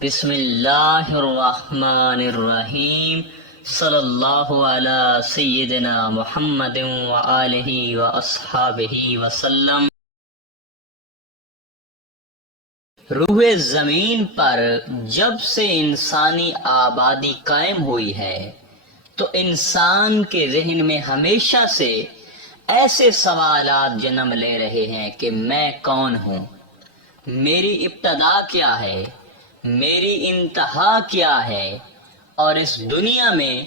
بسم اللہ الرحمن الرحیم صلی اللہ علی سیدنا محمد وآلہ واصحابہ وسلم۔ روح زمین پر جب سے انسانی آبادی قائم ہوئی ہے تو انسان کے ذہن میں ہمیشہ سے ایسے سوالات جنم لے رہے ہیں کہ میں کون ہوں، میری ابتدا کیا ہے، میری انتہا کیا ہے، اور اس دنیا میں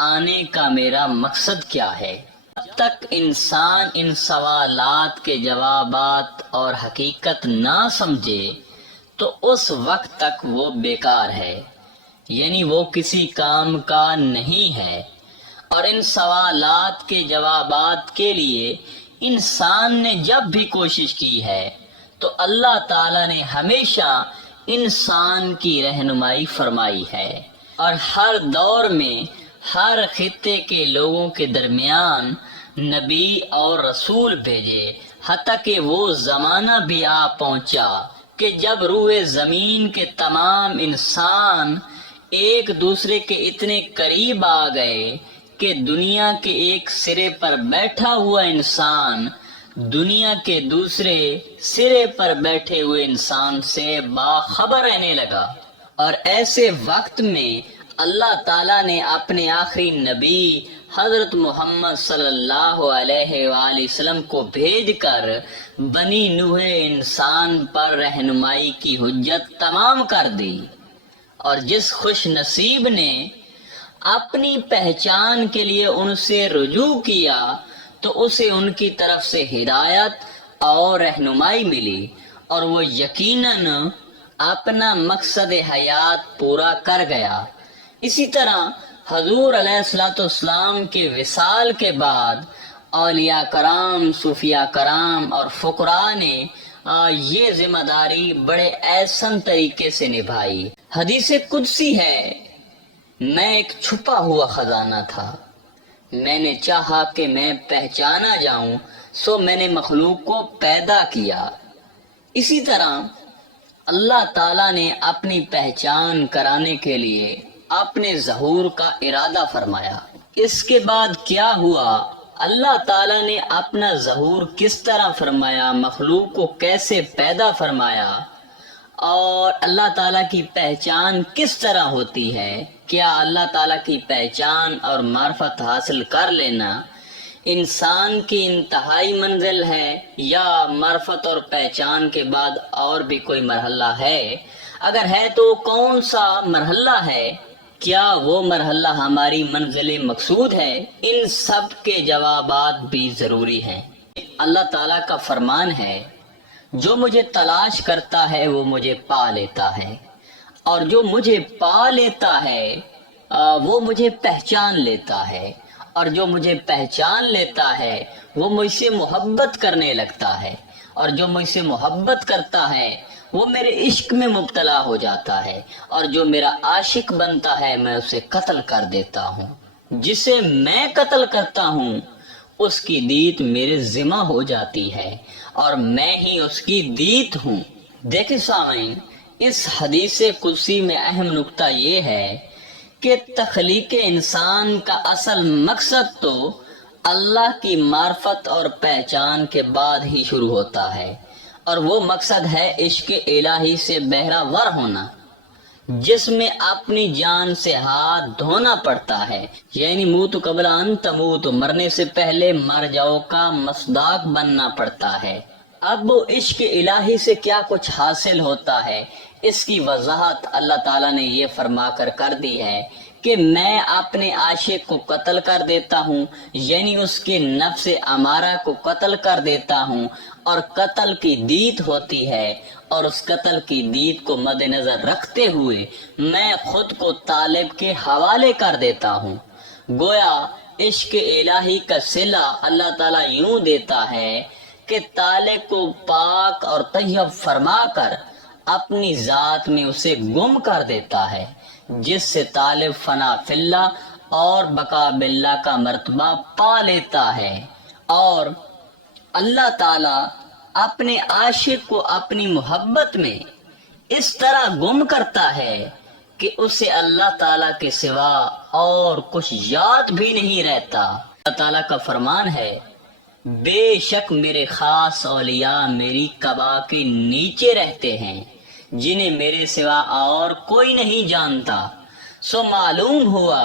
آنے کا میرا مقصد کیا ہے۔ جب تک انسان ان سوالات کے جوابات اور حقیقت نہ سمجھے تو اس وقت تک وہ بیکار ہے، یعنی وہ کسی کام کا نہیں ہے۔ اور ان سوالات کے جوابات کے لیے انسان نے جب بھی کوشش کی ہے تو اللہ تعالیٰ نے ہمیشہ انسان کی رہنمائی فرمائی ہے، اور ہر دور میں ہر خطے کے لوگوں کے درمیان نبی اور رسول بھیجے، حتیٰ کہ وہ زمانہ بھی آ پہنچا کہ جب روح زمین کے تمام انسان ایک دوسرے کے اتنے قریب آ گئے کہ دنیا کے ایک سرے پر بیٹھا ہوا انسان دنیا کے دوسرے سرے پر بیٹھے ہوئے انسان سے باخبر رہنے لگا۔ اور ایسے وقت میں اللہ تعالیٰ نے اپنے آخری نبی حضرت محمد صلی اللہ علیہ وآلہ وسلم کو بھیج کر بنی نوح انسان پر رہنمائی کی حجت تمام کر دی۔ اور جس خوش نصیب نے اپنی پہچان کے لیے ان سے رجوع کیا تو اسے ان کی طرف سے ہدایت اور رہنمائی ملی، اور وہ یقیناً اپنا مقصد حیات پورا کر گیا۔ اسی طرح حضور علیہ السلام کے وصال کے بعد اولیاء کرام، صوفیاء کرام اور فقراء نے یہ ذمہ داری بڑے احسن طریقے سے نبھائی۔ حدیث قدسی ہے، میں ایک چھپا ہوا خزانہ تھا، میں نے چاہا کہ میں پہچانا جاؤں سو میں نے مخلوق کو پیدا کیا۔ اسی طرح اللہ تعالیٰ نے اپنی پہچان کرانے کے لیے اپنے ظہور کا ارادہ فرمایا۔ اس کے بعد کیا ہوا، اللہ تعالیٰ نے اپنا ظہور کس طرح فرمایا، مخلوق کو کیسے پیدا فرمایا، اور اللہ تعالیٰ کی پہچان کس طرح ہوتی ہے، کیا اللہ تعالیٰ کی پہچان اور معرفت حاصل کر لینا انسان کی انتہائی منزل ہے، یا معرفت اور پہچان کے بعد اور بھی کوئی مرحلہ ہے؟ اگر ہے تو کون سا مرحلہ ہے؟ کیا وہ مرحلہ ہماری منزل مقصود ہے؟ ان سب کے جوابات بھی ضروری ہیں۔ اللہ تعالیٰ کا فرمان ہے، جو مجھے تلاش کرتا ہے وہ مجھے پا لیتا ہے، اور جو مجھے پا لیتا ہے وہ مجھے پہچان لیتا ہے، اور جو مجھے پہچان لیتا ہے وہ مجھ سے محبت کرنے لگتا ہے، اور جو مجھ سے محبت کرتا ہے وہ میرے عشق میں مبتلا ہو جاتا ہے، اور جو میرا عاشق بنتا ہے میں اسے قتل کر دیتا ہوں۔ جسے میں قتل کرتا ہوں اس کی دیت میرے ذمہ ہو جاتی ہے، اور میں ہی اس کی دیت ہوں۔ دیکھیں سامعین، اس حدیث قدسی میں اہم نکتہ یہ ہے کہ تخلیق انسان کا اصل مقصد تو اللہ کی معرفت اور پہچان کے بعد ہی شروع ہوتا ہے، اور وہ مقصد ہے عشق الہی سے بہرہ ور ہونا، جس میں اپنی جان سے ہاتھ دھونا پڑتا ہے، یعنی موت قبل ان تموت، مرنے سے پہلے مر جاؤ کا مصداق بننا پڑتا ہے۔ اب وہ عشق الہی سے کیا کچھ حاصل ہوتا ہے، اس کی وضاحت اللہ تعالیٰ نے یہ فرما کر دی ہے کہ میں اپنے عاشق کو قتل کر دیتا ہوں، یعنی اس کے نفس امارہ کو قتل کر دیتا ہوں، اور قتل کی دیت ہوتی ہے، اور اس قتل کی دیت کو مد نظر رکھتے ہوئے میں خود کو طالب کے حوالے کر دیتا ہوں۔ گویا عشق الہی کا صلہ اللہ تعالیٰ یوں دیتا ہے کہ طالب کو پاک اور طیب فرما کر اپنی ذات میں اسے گم کر دیتا ہے، جس سے طالب فنا فی اللہ اور بقا باللہ کا مرتبہ پا لیتا ہے، اور اللہ تعالیٰ اپنے عاشق کو اپنی محبت میں اس طرح گم کرتا ہے کہ اسے اللہ تعالیٰ کے سوا اور کچھ یاد بھی نہیں رہتا۔ اللہ تعالیٰ کا فرمان ہے، بے شک میرے خاص اولیاء میری قبا کے نیچے رہتے ہیں جنہیں میرے سوا اور کوئی نہیں جانتا۔ سو معلوم ہوا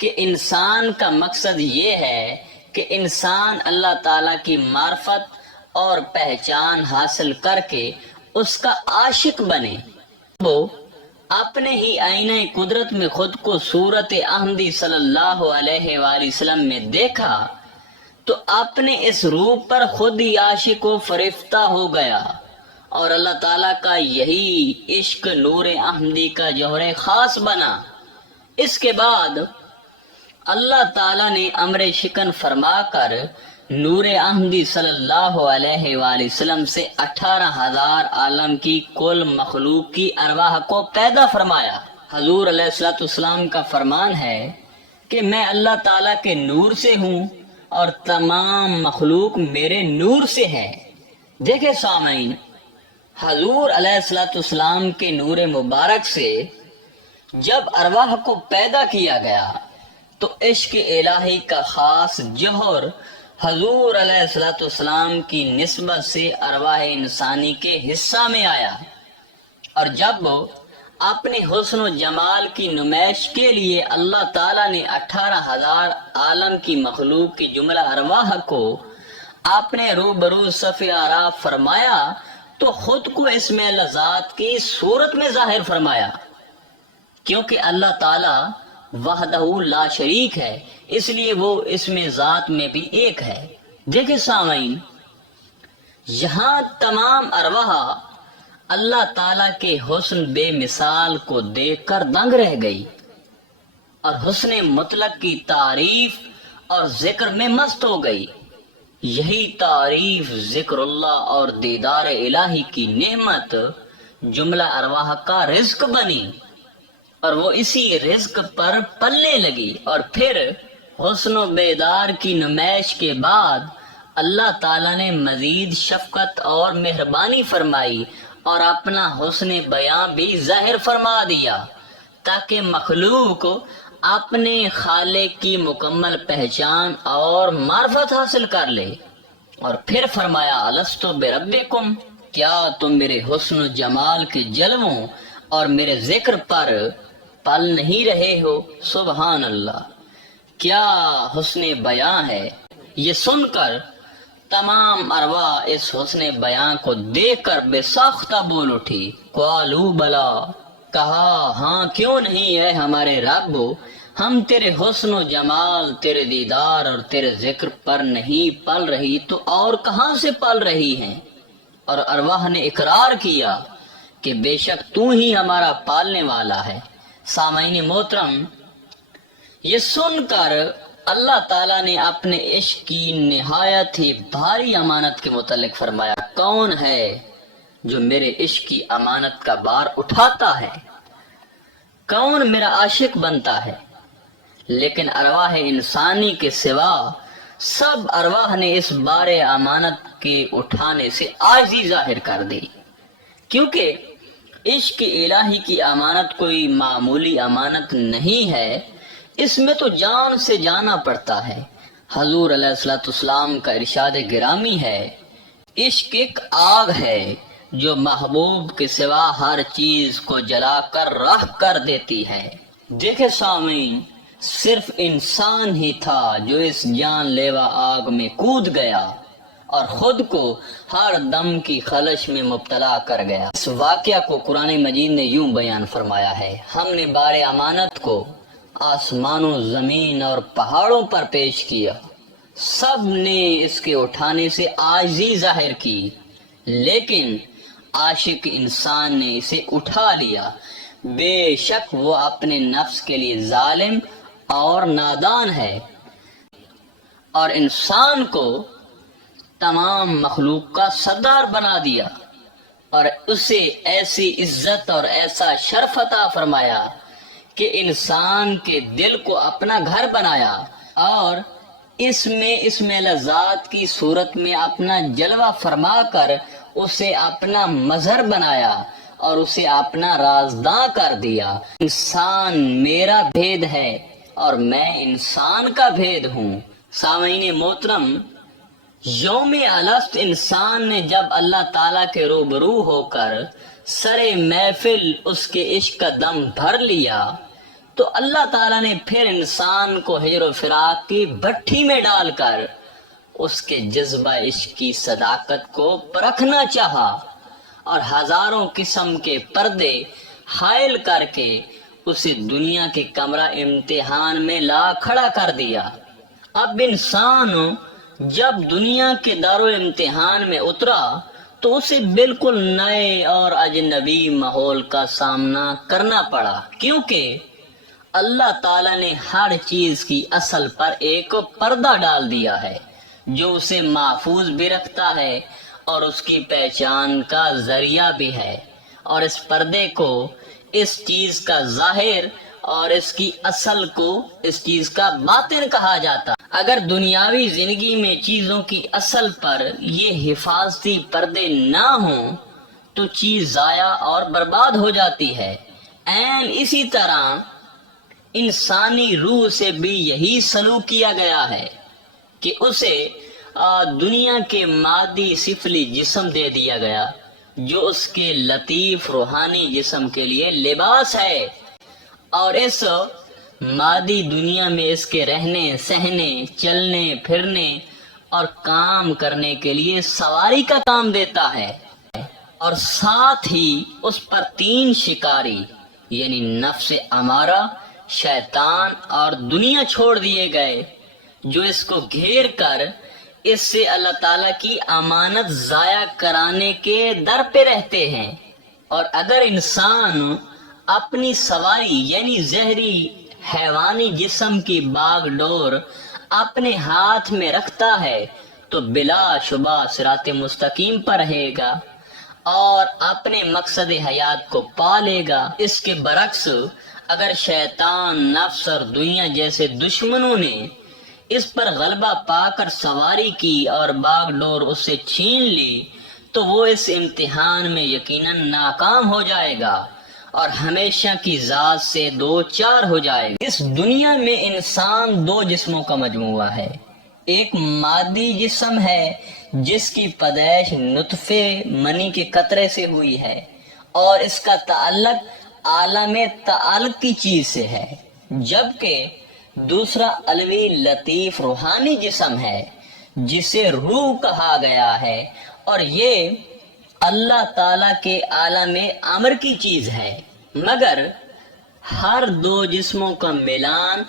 کہ انسان کا مقصد یہ ہے کہ انسان اللہ تعالیٰ کی معرفت اور پہچان حاصل کر کے اس کا عاشق بنے۔ وہ اپنے ہی آئینہ قدرت میں خود کو صورت احمدی صلی اللہ علیہ وآلہ وسلم میں دیکھا تو اپنے اس روپ پر خود ہی عاشق و فریفتہ ہو گیا، اور اللہ تعالیٰ کا یہی عشق نور احمدی کا جوہر خاص بنا۔ اس کے بعد اللہ تعالیٰ نے امر شکن فرما کر نور احمدی صلی اللہ علیہ وآلہ وسلم سے 18,000 عالم کی کل مخلوق کی ارواح کو پیدا فرمایا۔ حضور علیہ الصلوۃ والسلام کا فرمان ہے کہ میں اللہ تعالیٰ کے نور سے ہوں اور تمام مخلوق میرے نور سے ہے۔ دیکھیں سامعین، حضور علیہ الصلوۃ والسلام کے نور مبارک سے جب ارواح کو پیدا کیا گیا تو عشق الہی کا خاص جوہر حضور علیہ الصلوۃ والسلام کی نسبت سے ارواح انسانی کے حصہ میں آیا، اور جب اپنے حسن و جمال کی نمائش کے لیے اللہ تعالیٰ نے 18,000 عالم کی مخلوق کی جملہ ارواح کو اپنے روبرو صف اعراف فرمایا تو خود کو اس میں لذات کی صورت میں ظاہر فرمایا، کیونکہ اللہ تعالیٰ وحدہ لا شریک ہے، اس لیے وہ اس میں ذات میں بھی ایک ہے۔ دیکھیں سامعین، یہاں تمام ارواح اللہ تعالیٰ کے حسن بے مثال کو دیکھ کر دنگ رہ گئی اور حسن مطلق کی تعریف اور ذکر میں مست ہو گئی۔ یہی تعریف، ذکر اللہ اور دیدار الہی کی نعمت جملہ ارواح کا رزق بنی، اور وہ اسی رزق پر پلنے لگی، اور پھر حسن و بیدار کی نمائش کے بعد اللہ تعالیٰ نے مزید شفقت اور مہربانی فرمائی اور اپنا حسن بیان بھی ظاہر فرما دیا تاکہ مخلوق اپنے خالق کی مکمل پہچان اور معرفت حاصل کر لے۔ اور پھر فرمایا، الستو بربکم، کیا تم میرے حسن و جمال کے جلووں اور میرے ذکر پر پل نہیں رہے ہو؟ سبحان اللہ، کیا حسن بیان ہے! یہ سن کر تمام ارواح اس حسن بیان کو دیکھ کر بے ساختہ بول اٹھی۔ قالوا بلا، کہا ہاں کیوں نہیں ہے ہمارے رب، ہم تیرے حسن و جمال، تیرے دیدار اور تیرے ذکر پر نہیں پل رہی تو اور کہاں سے پل رہی ہیں؟ اور ارواح نے اقرار کیا کہ بے شک تو ہی ہمارا پالنے والا ہے۔ سامعین محترم، یہ سن کر اللہ تعالیٰ نے اپنے عشق کی نہایت ہی بھاری امانت کے متعلق فرمایا، کون ہے جو میرے عشق کی امانت کا بار اٹھاتا ہے؟ کون میرا عاشق بنتا ہے؟ لیکن ارواح انسانی کے سوا سب ارواح نے اس بار امانت کے اٹھانے سے عاجزی ظاہر کر دی، کیونکہ عشق الہی کی امانت کوئی معمولی امانت نہیں ہے، اس میں تو جان سے جانا پڑتا ہے۔ حضور علیہ الصلوۃ والسلام کا ارشاد گرامی ہے، عشق ایک آگ ہے جو محبوب کے سوا ہر چیز کو جلا کر راہ کر دیتی ہے۔ دیکھے سامعین، صرف انسان ہی تھا جو اس جان لیوا آگ میں کود گیا اور خود کو ہر دم کی خلش میں مبتلا کر گیا۔ اس واقعہ کو قرآن مجید نے یوں بیان فرمایا ہے، ہم نے بار امانت کو آسمانوں، زمین اور پہاڑوں پر پیش کیا، سب نے اس کے اٹھانے سے عاجزی ظاہر کی، لیکن عاشق انسان نے اسے اٹھا لیا۔ بے شک وہ اپنے نفس کے لیے ظالم اور نادان ہے، اور انسان کو تمام مخلوق کا سردار بنا دیا اور اسے ایسی عزت اور ایسا شرف عطا فرمایا کہ انسان کے دل کو اپنا گھر بنایا اور اس میں لذات کی صورت میں اپنا جلوہ فرما کر اسے اپنا مظہر بنایا اور اسے اپنا رازداں کر دیا۔ انسان میرا بھید ہے اور میں انسان کا بھید ہوں۔ سامعین محترم، یوم الست انسان نے جب اللہ تعالیٰ کے روبرو ہو کر سرے محفل اس کے عشق کا دم بھر لیا تو اللہ تعالیٰ نے پھر انسان کو ہجر و فراق کی بھٹی میں ڈال کر اس کے جذبہ عشق کی صداقت کو پرکھنا چاہا اور ہزاروں قسم کے پردے حائل کر کے اسے دنیا کے کمرہ امتحان میں لا کھڑا کر دیا۔ اب انسان جب دنیا کے دار و امتحان میں اترا تو اسے بالکل نئے اور اجنبی ماحول کا سامنا کرنا پڑا، کیونکہ اللہ تعالیٰ نے ہر چیز کی اصل پر ایک پردہ ڈال دیا ہے جو اسے محفوظ بھی رکھتا ہے اور اس کی پہچان کا ذریعہ بھی ہے، اور اس پردے کو اس چیز کا ظاہر اور اس کی اصل کو اس چیز کا باطن کہا جاتا۔ اگر دنیاوی زندگی میں چیزوں کی اصل پر یہ حفاظتی پردے نہ ہوں تو چیز ضائع اور برباد ہو جاتی ہے۔ عین اسی طرح انسانی روح سے بھی یہی سلوک کیا گیا ہے کہ اسے دنیا کے مادی سفلی جسم دے دیا گیا جو اس کے لطیف روحانی جسم کے لیے لباس ہے، اور اس مادی دنیا میں اس کے رہنے سہنے چلنے پھرنے اور کام کرنے کے لیے سواری کا کام دیتا ہے، اور ساتھ ہی اس پر 3 شکاری یعنی نفس امارہ، شیطان اور دنیا چھوڑ دیے گئے جو اس کو گھیر کر اس سے اللہ تعالیٰ کی امانت ضائع کرانے کے در پہ رہتے ہیں۔ اور اگر انسان اپنی سواری یعنی زہری حیوانی جسم کی باغ ڈور اپنے ہاتھ میں رکھتا ہے تو بلا شبہ صراط مستقیم پر رہے گا اور اپنے مقصد حیات کو پا لے گا۔ اس کے برعکس اگر شیطان، نفس اور دنیا جیسے دشمنوں نے اس پر غلبہ پا کر سواری کی اور باغ ڈور اس سے چھین لی تو وہ اس امتحان میں یقیناً ناکام ہو جائے گا اور ہمیشہ کی ذات سے 2 چار ہو جائے گا۔ اس دنیا میں انسان 2 جسموں کا مجموعہ ہے۔ ایک مادی جسم ہے جس کی پیدائش نطفے منی کے قطرے سے ہوئی ہے اور اس کا تعلق عالم تعلق کی چیز سے ہے، جبکہ دوسرا علوی لطیف روحانی جسم ہے جسے روح کہا گیا ہے، اور یہ اللہ تعالیٰ کے عالم امر کی چیز ہے۔ مگر ہر 2 جسموں کا ملان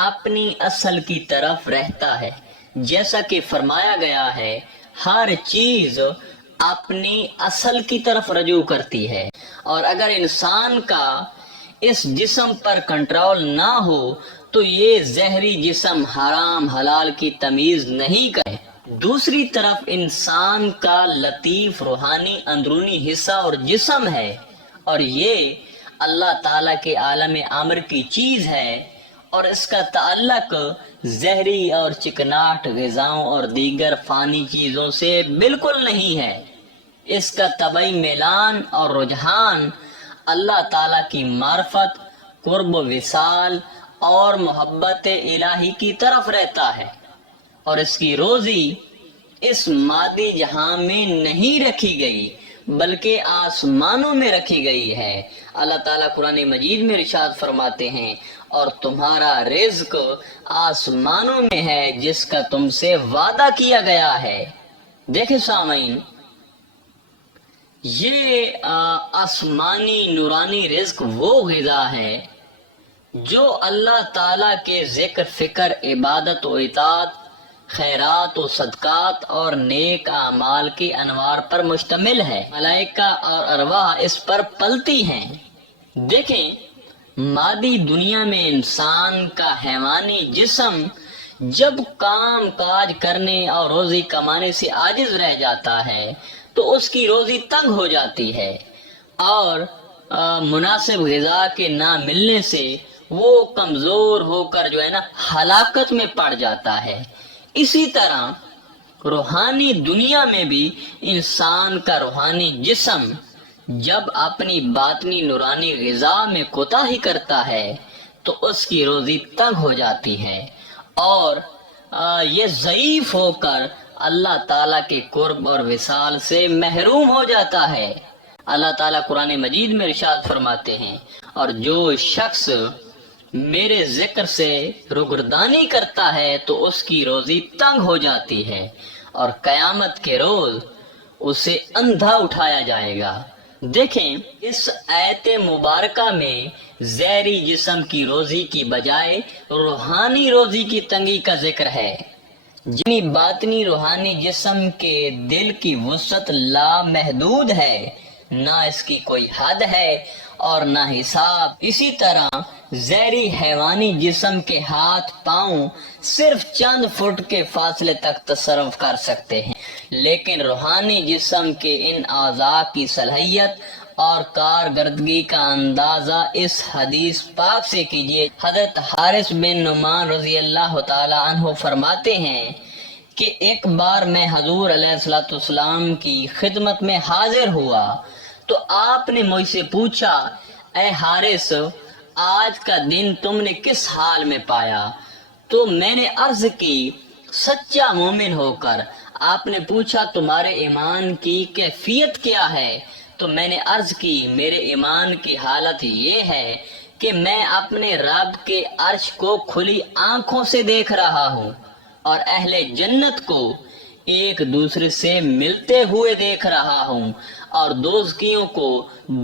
اپنی اصل کی طرف رہتا ہے، جیسا کہ فرمایا گیا ہے ہر چیز اپنی اصل کی طرف رجوع کرتی ہے، اور اگر انسان کا اس جسم پر کنٹرول نہ ہو تو یہ زہری جسم حرام حلال کی تمیز نہیں کرے۔ دوسری طرف انسان کا لطیف روحانی اندرونی حصہ اور جسم ہے، اور یہ اللہ تعالیٰ کے عالم امر کی چیز ہے، اور اس کا تعلق زہری اور چکناٹ غذاؤں اور دیگر فانی چیزوں سے بالکل نہیں ہے۔ اس کا طبعی میلان اور رجحان اللہ تعالیٰ کی معرفت، قرب و وصال اور محبت الہی کی طرف رہتا ہے، اور اس کی روزی اس مادی جہاں میں نہیں رکھی گئی بلکہ آسمانوں میں رکھی گئی ہے۔ اللہ تعالیٰ قرآن مجید میں ارشاد فرماتے ہیں اور تمہارا رزق آسمانوں میں ہے جس کا تم سے وعدہ کیا گیا ہے۔ دیکھیں سامعین، یہ آسمانی نورانی رزق وہ غذا ہے جو اللہ تعالیٰ کے ذکر، فکر، عبادت و اطاعت، خیرات و صدقات اور نیک اعمال کی انوار پر مشتمل ہے۔ ملائکہ اور ارواح اس پر پلتی ہیں۔ دیکھیں، مادی دنیا میں انسان کا حیوانی جسم جب کام کاج کرنے اور روزی کمانے سے عاجز رہ جاتا ہے تو اس کی روزی تنگ ہو جاتی ہے اور مناسب غذا کے نہ ملنے سے وہ کمزور ہو کر ہلاکت میں پڑ جاتا ہے۔ اسی طرح روحانی دنیا میں بھی انسان کا روحانی جسم جب اپنی باطنی نورانی غذا میں کوتاہی کرتا ہے تو اس کی روزی تنگ ہو جاتی ہے اور یہ ضعیف ہو کر اللہ تعالیٰ کے قرب اور وصال سے محروم ہو جاتا ہے۔ اللہ تعالیٰ قرآن مجید میں ارشاد فرماتے ہیں، اور جو شخص میرے ذکر سے روگردانی کرتا ہے تو اس کی روزی تنگ ہو جاتی ہے اور قیامت کے روز اسے اندھا اٹھایا جائے گا۔ دیکھیں اس آیت مبارکہ میں ظاہری جسم کی روزی کی بجائے روحانی روزی کی تنگی کا ذکر ہے، جنی باطنی روحانی جسم کے دل کی وسعت لامحدود ہے، نہ اس کی کوئی حد ہے اور نہ حساب۔ اسی طرح ظاہری حیوانی جسم کے ہاتھ پاؤں صرف چند فٹ کے فاصلے تک تصرف کر سکتے ہیں، لیکن روحانی جسم کے ان اعضاء کی صلاحیت اور کارکردگی کا اندازہ اس حدیث پاک سے کیجیے۔ حضرت حارث بن نعمان رضی اللہ تعالی عنہ فرماتے ہیں کہ ایک بار میں حضور علیہ الصلوۃ والسلام کی خدمت میں حاضر ہوا تو آپ نے مجھ سے پوچھا، اے حارث، آج کا دن تم نے کس حال میں پایا؟ تو میں نے عرض کی، سچا مومن ہو کر۔ آپ نے پوچھا، تمہارے ایمان کی کیفیت کیا ہے؟ تو میں نے عرض کی، میرے ایمان کی حالت یہ ہے کہ میں اپنے رب کے عرش کو کھلی آنکھوں سے دیکھ رہا ہوں اور اہل جنت کو ایک دوسرے سے ملتے ہوئے دیکھ رہا ہوں اور دوزخیوں کو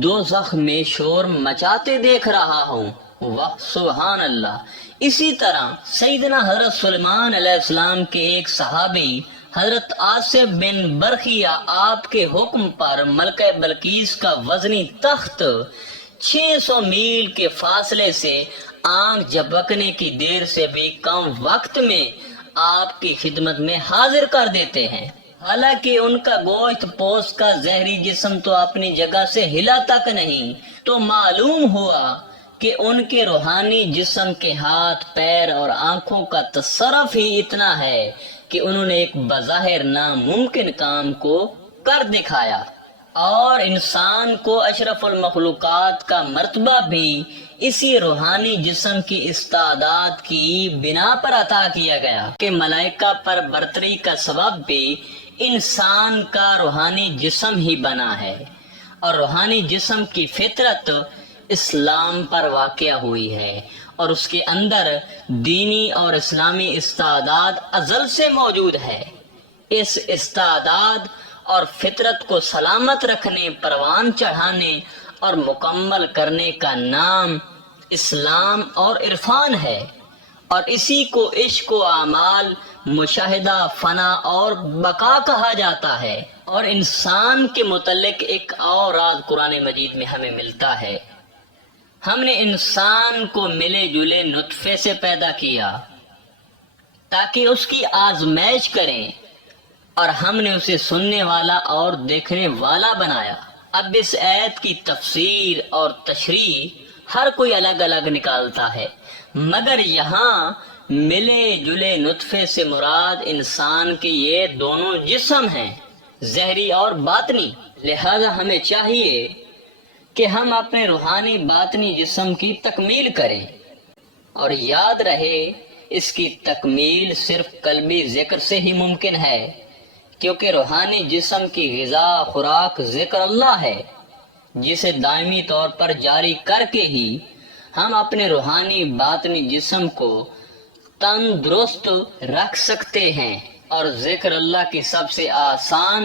دوزخ میں شور مچاتے دیکھ رہا ہوں۔ واہ سبحان اللہ۔ اسی طرح سیدنا حضرت سلیمان علیہ السلام کے ایک صحابی حضرت آصف بن برخیہ آپ کے حکم پر ملکہ بلقیس کا وزنی تخت 600 میل کے فاصلے سے آنکھ جھپکنے کی دیر سے بھی کم وقت میں آپ کی خدمت میں حاضر کر دیتے ہیں، حالانکہ ان کا گوشت پوست کا ظاہری جسم تو اپنی جگہ سے ہلا تک نہیں۔ تو معلوم ہوا کہ ان کے روحانی جسم کے ہاتھ، پیر اور آنکھوں کا تصرف ہی اتنا ہے کہ انہوں نے ایک بظاہر ناممکن کام کو کر دکھایا، اور انسان کو اشرف المخلوقات کا مرتبہ بھی اسی روحانی جسم کی استعداد کی بنا پر عطا کیا گیا کہ ملائکہ پر برتری کا سبب بھی انسان کا روحانی جسم ہی بنا ہے، اور روحانی جسم کی فطرت اسلام پر واقع ہوئی ہے اور اس کے اندر دینی اور اسلامی استعداد ازل سے موجود ہے۔ اس استعداد اور فطرت کو سلامت رکھنے، پروان چڑھانے اور مکمل کرنے کا نام اسلام اور عرفان ہے، اور اسی کو عشق و اعمال، مشاہدہ، فنا اور بقا کہا جاتا ہے۔ اور انسان کے متعلق ایک اور راز قرآن مجید میں ہمیں ملتا ہے، ہم نے انسان کو ملے جلے نطفے سے پیدا کیا تاکہ اس کی آزمائش کریں، اور ہم نے اسے سننے والا اور دیکھنے والا بنایا۔ اب اس آیت کی تفسیر اور تشریح ہر کوئی الگ الگ نکالتا ہے، مگر یہاں ملے جلے نطفے سے مراد انسان کے یہ دونوں جسم ہیں، ظاہری اور باطنی۔ لہذا ہمیں چاہیے کہ ہم اپنے روحانی باطنی جسم کی تکمیل کریں، اور یاد رہے اس کی تکمیل صرف قلبی ذکر سے ہی ممکن ہے، کیونکہ روحانی جسم کی غذا خوراک ذکر اللہ ہے، جسے دائمی طور پر جاری کر کے ہی ہم اپنے روحانی باطنی جسم کو تندرست رکھ سکتے ہیں۔ اور ذکر اللہ کی سب سے آسان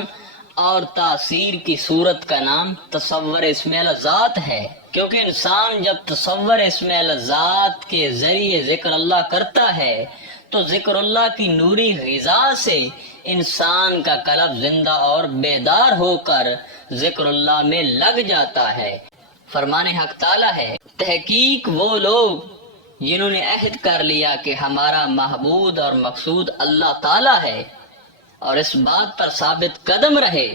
اور تاثیر کی صورت کا نام تصور اسم ذات ہے، کیونکہ انسان جب تصور اسم ذات کے ذریعے ذکر اللہ کرتا ہے تو ذکر اللہ کی نوری غذا سے انسان کا قلب زندہ اور بیدار ہو کر ذکر اللہ میں لگ جاتا ہے۔ فرمان حق تعالی ہے، تحقیق وہ لوگ جنہوں نے عہد کر لیا کہ ہمارا معبود اور مقصود اللہ تعالی ہے اور اس بات پر ثابت قدم رہے،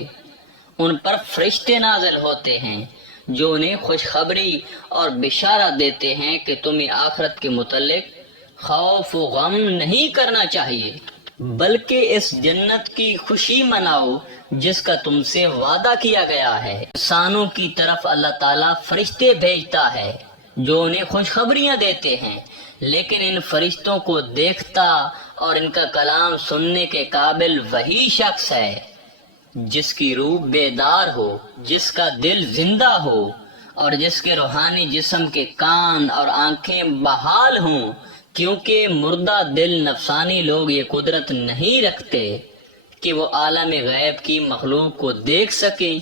ان پر فرشتے نازل ہوتے ہیں جو انہیں خوشخبری اور بشارت دیتے ہیں کہ تمہیں آخرت کے متعلق خوف و غم نہیں کرنا چاہیے۔ بلکہ اس جنت کی خوشی مناؤ جس کا تم سے وعدہ کیا گیا ہے۔ انسانوں کی طرف اللہ تعالیٰ فرشتے بھیجتا ہے جو انہیں خوشخبریاں دیتے ہیں، لیکن ان فرشتوں کو دیکھتا اور ان کا کلام سننے کے قابل وہی شخص ہے جس کی روح بیدار ہو، جس کا دل زندہ ہو اور جس کے روحانی جسم کے کان اور آنکھیں بحال ہوں، کیونکہ مردہ دل نفسانی لوگ یہ قدرت نہیں رکھتے کہ وہ عالم غیب کی مخلوق کو دیکھ سکیں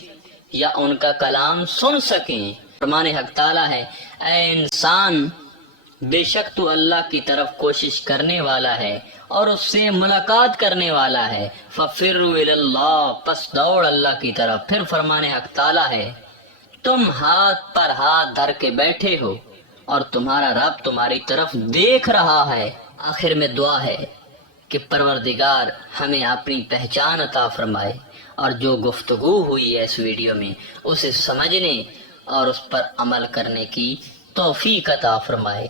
یا ان کا کلام سن سکیں۔ فرمان حق تعالیٰ ہے، اے انسان، بے شک تو اللہ کی طرف کوشش کرنے والا ہے اور اس سے ملاقات کرنے والا ہے، فَفِرُّوا إِلَى اللَّهِ، پس دوڑ اللہ کی طرف۔ پھر فرمان حق تعالیٰ ہے، تم ہاتھ پر ہاتھ دھر کے بیٹھے ہو اور تمہارا رب تمہاری طرف دیکھ رہا ہے۔ آخر میں دعا ہے کہ پروردگار ہمیں اپنی پہچان عطا فرمائے اور جو گفتگو ہوئی ہے اس ویڈیو میں اسے سمجھنے اور اس پر عمل کرنے کی توفیق عطا فرمائے۔